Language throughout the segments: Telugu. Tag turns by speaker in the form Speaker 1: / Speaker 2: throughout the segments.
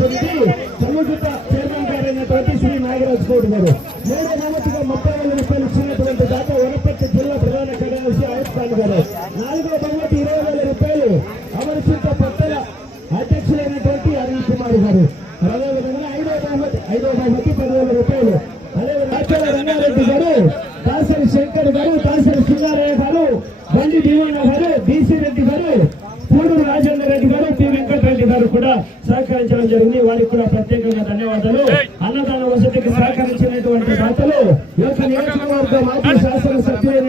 Speaker 1: పొందింది సంయుక్త చైర్మన్ గారు అయినటువంటి శ్రీ నాగరాజ్ గౌడ్ గారు. మూడో బహుమతిగా ముప్పై వేల రూపాయలు ఇచ్చినటువంటి దాత వనపర్తి జిల్లా ప్రధాన కార్యదర్శి ఆయుష్ ఖాన్ గారు. నాలుగో బహుమతి ఇరవై వేల రూపాయలు అమరచింత పట్టణ అధ్యక్షులైనటువంటి అరుణ్ కుమార్ గారు. అదేవిధంగా ఐదో బహుమతి ఐదో బహుమతి పదివేల రూపాయలు. అదేవిధంగా రంగారెడ్డి గారు దాసరి శంకర్ గారు దాసరి సింగారయ్య గారు బండి భీమన్న గారు డిసి రెడ్డి గారు పూడూరు రాజేంద్ర రెడ్డి గారు పి వెంకటరెడ్డి గారు కూడా సహకరించడం జరిగింది. వారికి కూడా ప్రత్యేకంగా ధన్యవాదాలు. అన్నదాన వసతికి సహకరించినటువంటి దాతలు యొక్క నియోజకవర్గ మాజీ శాసన సభ్యులైన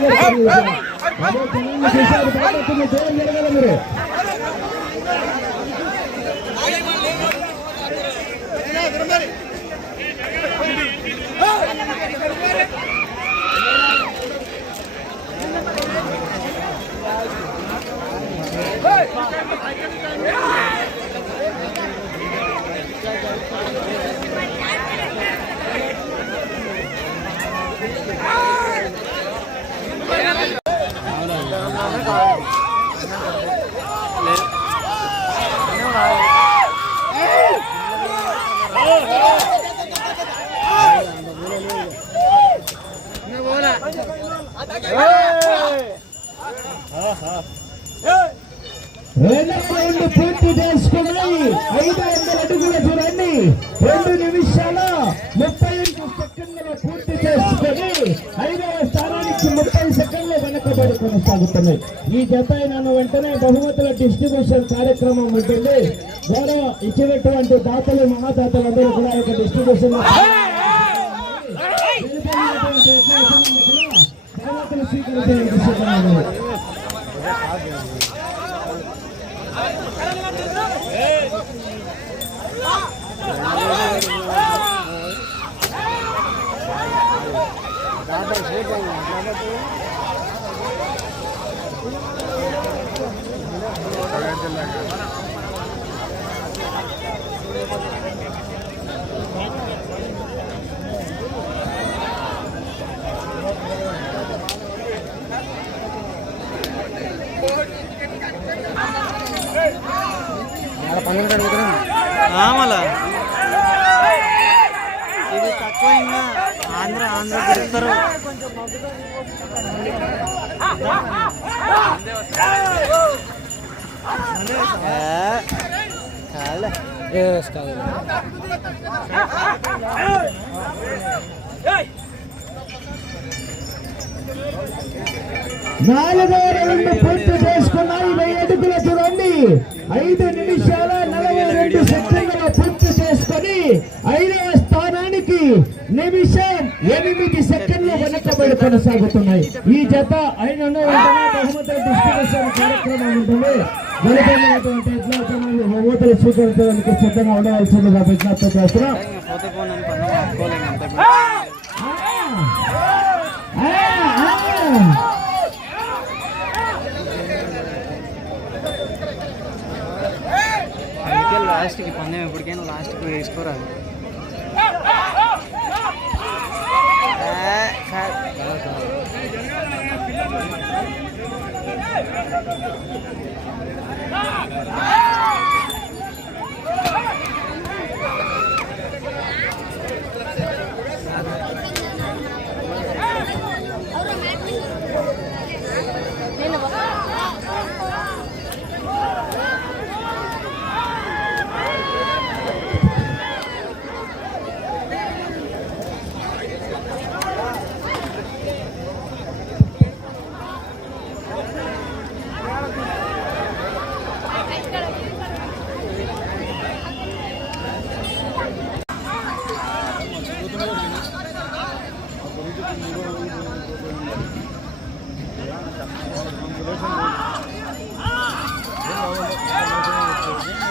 Speaker 1: మీరు రెండవ రౌండ్ పూర్తి చేసుకున్నాయి ఐదు వందల అడుగుల చూడండి రెండు నిమిషాల ముప్పై ఐదు సెకండ్ల పూర్తి చేసుకొని ఐదవ స్థానానికి ముప్పై సెకండ్లు వెనకబడి కొనసాగుతున్నాయి ఈ జత అయిన వెంటనే బహుమతుల డిస్ట్రిబ్యూషన్ కార్యక్రమం ఉంటుంది. గౌరవ ఇచ్చినటువంటి దాతలు మహాదాతలందరూ కూడా యొక్క డిస్ట్రిబ్యూషన్లో బహుమతులు స్వీకరించడానికి సిద్ధంగా ఉన్నారు.
Speaker 2: మళ్ళా ఇది తక్కువ ఇంకా ఆంధ్ర ఆంధ్ర తిరుగుతారు
Speaker 1: నాలుగో రౌండ్ పూర్తి చేసుకున్నాయి. వెయ్యి అడుగుల చూడండి ఐదు నిమిషాల నలభై రెండు సెకండ్ల పూర్తి చేసుకొని ఐదవ కొనసాగుతున్నాయి. ఈ జత అయిన వెంటనే బహుమతుల డిస్ట్రిబ్యూషన్ కార్యక్రమం ఉంటుంది. ఎట్లా ఓటలు స్వీకరించడానికి సిద్ధంగా ఉండవలసిందిగా విజ్ఞప్తి చేస్తున్నాం.
Speaker 2: అందుకే లాస్ట్కి పందెం ఎప్పటికైనా లాస్ట్కి వేసుకోరాదు ఏ, కాదు, కాదు, కాదు.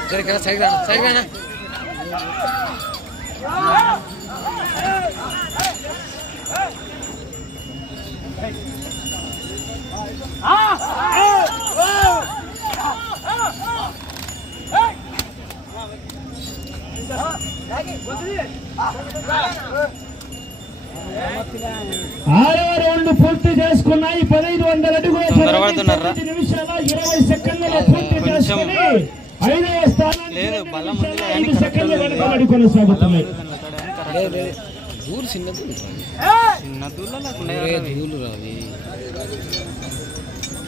Speaker 2: సైడ్ రా సైడ్ రా
Speaker 1: ఆరవ రౌండ్ పూర్తి చేసుకున్నాయి పదహైదు వందల అడుగుల నిమిషాల ఇరవై సెకండ్లలో పూర్తి చేసుకుని ఐదవ స్థానానికి సెకండ్లు. వెనుకబడి కొనసాగుతున్నాయి.
Speaker 3: దూరు చిన్న
Speaker 2: చిన్న దూళ్ళ
Speaker 3: రావి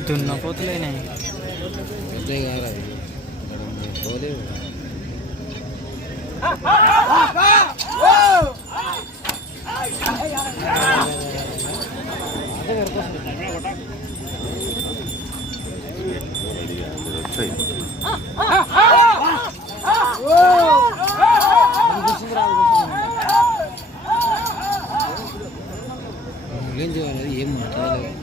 Speaker 2: దున్న పోతులేనాయి
Speaker 3: పోలేవు ఏం చేయాలి? ఏం మాట్లాడలేదు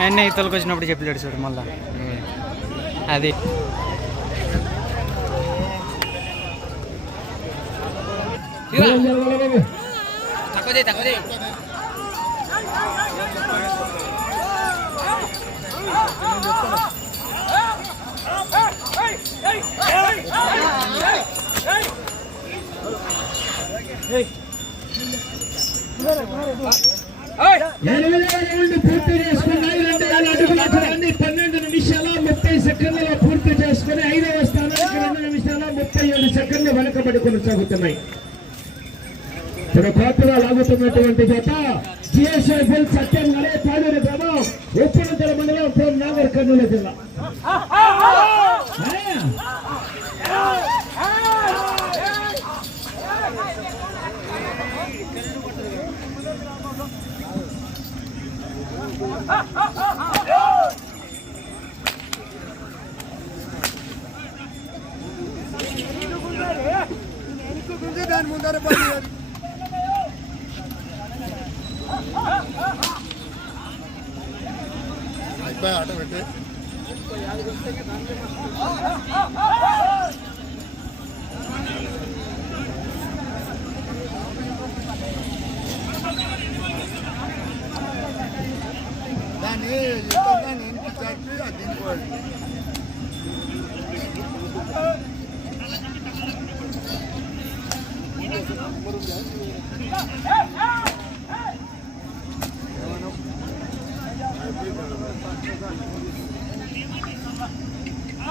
Speaker 2: ఆయన ఇతలకు వచ్చినప్పుడు చెప్పలేడు చూడు మళ్ళా. అది.
Speaker 3: తక్కువ తక్కువ చేయి
Speaker 1: పూర్తి చేసుకున్నాయి రెండు వేల అడుగుల దూరాన్ని పన్నెండు నిమిషాల ముప్పై సెకండ్లలో పూర్తి చేసుకుని ఐదవ స్థానానికి రెండు నిమిషాల ముప్పై ఏడు సెకండ్లు వెనుకబడి కొనసాగుతున్నాయి ఇప్పుడు కోపగా లాగుతున్నటువంటి జత జిఎస్ఐ బుల్ సత్యం నరే పాడూరు గ్రామం ఉప్పునంతల మండలం ఫ్రం నాగర్ కర్నూలు జిల్లా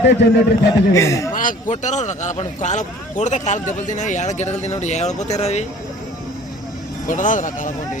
Speaker 1: కనెక్షన్ జనరేటర్ కట్ట చేయాలి
Speaker 3: మన కాల కొడితే కాలు దెబ్బలు తిన్నాయి ఏడ గిడకలు తిన్నాడు ఏడపోతారు అవి? కొట్టరాదు రా కాలపండి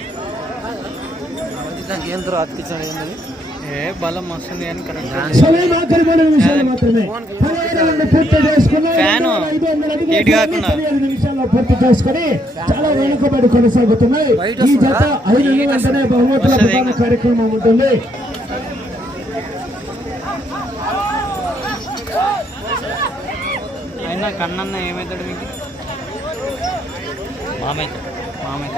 Speaker 3: దానికి ఏం దూరం అతికించాడు
Speaker 2: ఏ బలం వస్తుంది కానీ ఫ్యాను హీట్ కాకుండా.
Speaker 1: పూర్తి చేసుకుని చాలా వెనుకబడి కొనసాగుతున్నాయి. ఈ జత ఐదు వెంటనే బహుమతుల. కార్యక్రమం ఉంటుంది.
Speaker 2: అయినా కన్నన్న ఏమవుతాడు మీకు? మామయ్య మామయ్య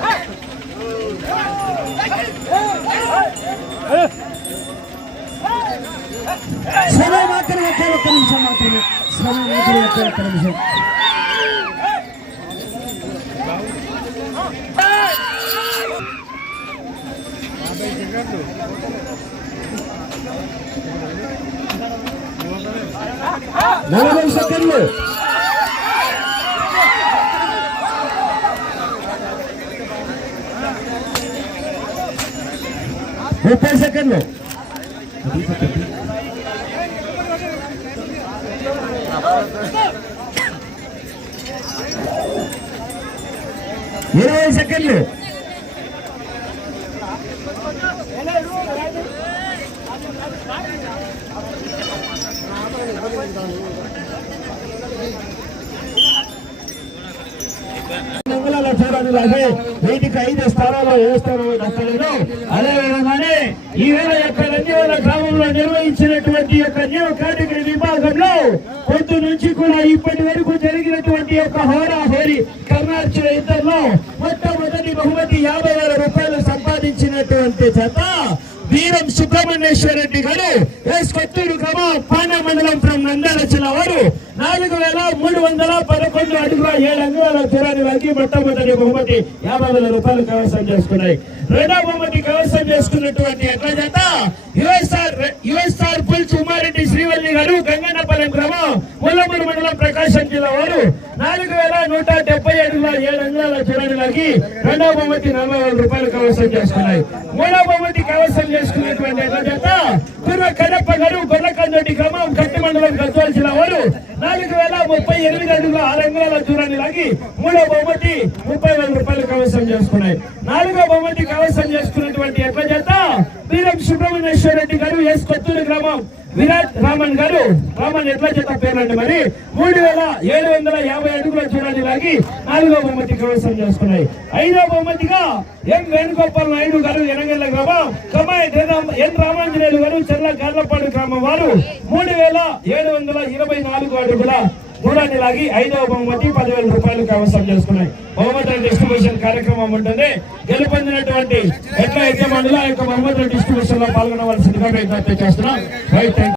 Speaker 2: Hey!
Speaker 1: సమయం ఆఖరి ఒకే ఒక్క నిమిషం మాత్రమే సమయం ఆఖరి ఒకే ఒక్క నిమిషం నలభై సెకండ్లు ముప్పై సెకండ్లు. ఇరవై సెకండ్లు. మంగళాల చూడాలి లాగే వీటికి ఐదు స్థానాల్లో ఏ స్థానంలో దక్కలేదు అదే విధంగానే ఈ వేళ యొక్క గ్రామంలో నిర్వహించినటువంటి యొక్క న్యూ కేటగిరీ విభాగంలో పొద్దు నుంచి కూడా ఇప్పటి వరకు జరిగినటువంటి యొక్క హోరాహోరీ కర్ణార్చుల ఇద్దరిలో మొట్టమొదటి బహుమతి యాభై వేల రూపాయలు సంపాదించినటువంటి చేత వీరం సుబ్రహ్మణ్యేశ్వర రెడ్డి గారు ఎస్ కొత్తూరు గ్రామం పాండ మండలం ఫ్రం నంద్యాల జిల్లా వారు. నాలుగు వేల మూడు వందల పదకొండు అడుగుల ఏడు అంగుళాల దూరాన్ని లాగి మొట్టమొదటి బహుమతి యాభై వేల రూపాయలు కవసం చేసుకున్నాయి. రెండో బహుమతి కవసం చేసుకున్నటువంటి ఎట్లా చేత యుఎస్ఆర్ యుఎస్ఆర్ పుల్స్ ఉమారెడ్డి శ్రీవల్లి గారు గంగన్నపాలెం గ్రామం ముల్లమూరు మండలం ప్రకాశం జిల్లా వారు. నాలుగు వేల నూట డెబ్బై అడుగుల ఏడు అంగుళాల దూరాన్ని లాగి రెండో బహుమతి నలభై వేల రూపాయలు కవసం చేసుకున్నాయి. మూడో బహుమతి కవసం చేసుకున్నటువంటి ఎట్లా చేత పూర్వ కడప గారు గొర్రకందొడ్డి గ్రామం కట్టి మండలం గద్వాల జిల్లా వారు. నాలుగు వేల ముప్పై ఎనిమిది అడుగుల ఆరు అంగుళాల దూరాన్ని లాగి మూడో బహుమతి ముప్పై వేల రూపాయలు కైవసం చేసుకున్నాయి. నాలుగో బహుమతి కైవసం చేసుకున్నటువంటి ఎట్ల చేత సుబ్రహ్మణ్యేశ్వర రెడ్డి గారు ఎస్ కొత్తూరు గ్రామం. విరాట్ రామన్ గారు రామన్ ఎట్లా చేత పేరండి మరి? మూడు వేల ఏడు వందల యాభై అడుగుల చూడాలి లాగి నాలుగో బహుమతి కైవసం చేసుకున్నాయి. ఐదో బహుమతిగా ఎం వేణుగోపాల్ నాయుడు గారు ఎనగల్ల గ్రామం. కమాయి ఎన్ రామాంజనేయులు గారు చెర్ల గార్లపాడు గ్రామం వారు. మూడు వేల ఏడు వందల ఇరవై నాలుగు అడుగుల దూరాన్ని లాగి ఐదవ బహుమతి పదివేల రూపాయలు కైవసం చేసుకున్నాయి. బహుమతుల డిస్ట్రిబ్యూషన్ కార్యక్రమం ఉంటుంది గెలుపొందినటువంటి ఎట్లా యజమానులు ఆ యొక్క బహుమతుల డిస్ట్రిబ్యూషన్లో పాల్గొనవలసిందిగా మేము చేస్తున్నాం.